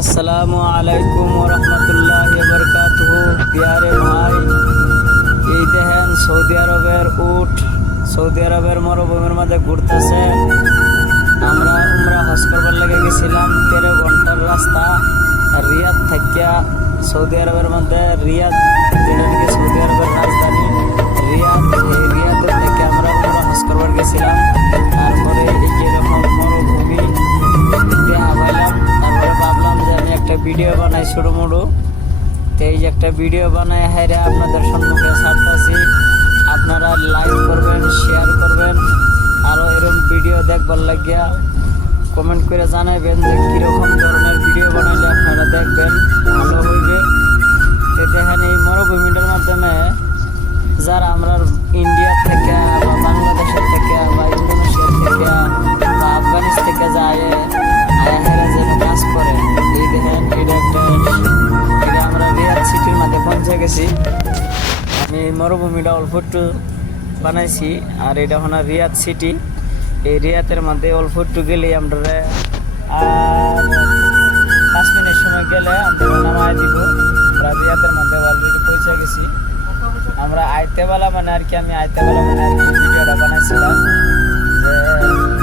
আসসালামু আলাইকুম ওরহমতুল্লাহি ওয়াবারাকাতুহু। প্রিয়ারে ভাই, এই দেখেন সৌদি আরবের উট সৌদি আরবের মরুভূমির মধ্যে ঘুরতেছে। আমরা উমরা হজ করবার লেগে গেছিলাম, 13 ঘন্টার রাস্তা রিয়াদ থেকে সৌদি আরবের মধ্যে। রিয়াদ যেটা নাকি সৌদি আরবের রাজধানী রিয়াদ, এই রিয়াদের থেকে আমরা উমরা হজ করবার গেছিলাম। তারপরে এই যেরকম মরুভূমি দেখা পাইলাম, তারপরে ভাবলাম যে আমি একটা ভিডিও বানাই ছোটো মোটো। তো এই যে একটা ভিডিও বানাই হাইরে আপনাদের সম্মুখে ছাড়তেছি। আপনারা লাইক করবেন, শেয়ার করবেন, আরও এরকম ভিডিও দেখবার লাগিয়া কমেন্ট করে জানাবেন যে কীরকম ধরনের ভিডিও বানাইলে আপনারা দেখবেন, ভালো হইবে। তো দেখেন এই মরুভূমিটার মাধ্যমে যারা আমরা ইন্ডিয়া থেকে বা বাংলাদেশের থেকে বা ইন্দোনেশিয়া থেকে বা আফগানিস্তান থেকে যায় আয়াহেরা যেন কাজ করে। এই দেখেন এটা আমরা রিয়াদ সিটির মধ্যে পৌঁছে গেছি। আমি এই মরুভূমিটা অল্প একটু বানাইছি, আর এটা হলো রিয়াদ সিটি। এই রিয়াদের মধ্যে অল্প একটু গেলেই আমরা আর 5 মিনিট সময় গেলে আমরা নামায় দিব। আমরা রিয়াদের মধ্যে অলরেডি পৌঁছে গেছি। আমরা আইতেবেলা মানে আর কি ভিডিওটা বানাইছিলাম যে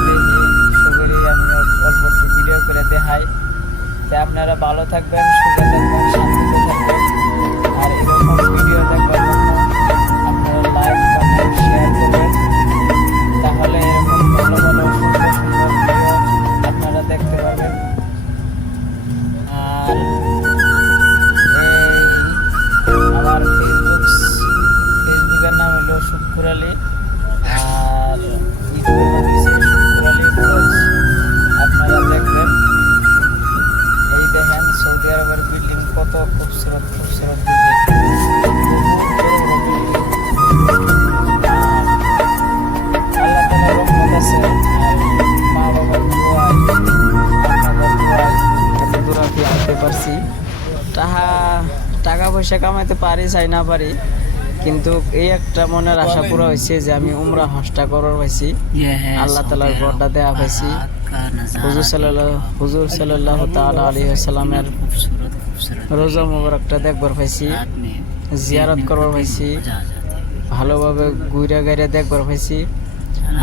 দেখি আমি অল্প একটু ভিডিও করে দেখাই। তো আপনারা ভালো থাকবেন, সুখে থাকবেন, শান্তিতে থাকবেন। আর এরকম ভিডিও দেখবার জন্য আপনারা লাইক কমেন্ট শেয়ার করবেন, তাহলে এরকম ভালো ভালো সুন্দর সুন্দর ভিডিও আপনারা দেখতে পারবেন। আর আমার ফেসবুকের নাম হলো শুক্কুর আলী, আর ইউটিউবের নাম হচ্ছে শুক্কুর আলী ব্লগস। আপনারা দেখবেন। এই দেখেন সৌদি আরবের বিল্ডিং, কত খুবসুরত খুবসুরত আল্লাহ তাআলার রহমত আছে। আর মা বাবার দোয়ায়, আপনাদের দোয়ায় এত দূর আমি আসতে পারছি। টাকা পয়সা কামাইতে পারি চাই না পারি, কিন্তু এই একটা মনের আশা পুরো হয়েছে যে আমি উমরা হজটা করার পাইছি, আল্লাহ তাআলার ঘরটা দেয়া পাইছি, হুজুর সাল্লাল্লাহু তাআলা আলাইহি ওয়াসাল্লামের রোজা মুবারকটা দেখবার পাইছি, জিয়ারত করবার পাইছি, ভালোভাবে ঘুরে ঘুরে দেখবার পাইছি।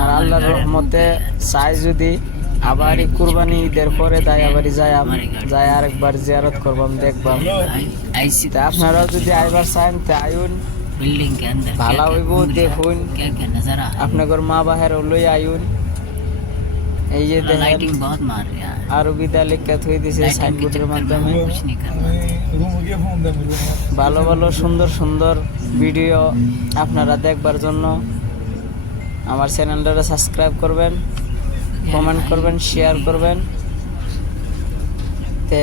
আর আল্লাহর রহমতে চাই যদি আবার কুরবানি ঈদের পরে তাই আবার যাই আরেকবার জিয়ারত করবাম, দেখবাম। তা আপনারাও যদি আইবার চান তা আইন, ভালো হইব, দেখুন। আপনাদের মা বাহের লই আইন। এই যে দেখেন আরবি লিখে থই দিছে সাইনবোর্ডের মাধ্যমে। ভালো ভালো সুন্দর সুন্দর ভিডিও আপনারা দেখবার জন্য আমার চ্যানেলটা সাবস্ক্রাইব করবেন, কমেন্ট করবেন, শেয়ার করবেন। তে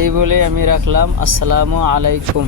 এই বলে আমি রাখলাম। আসসালামু আলাইকুম।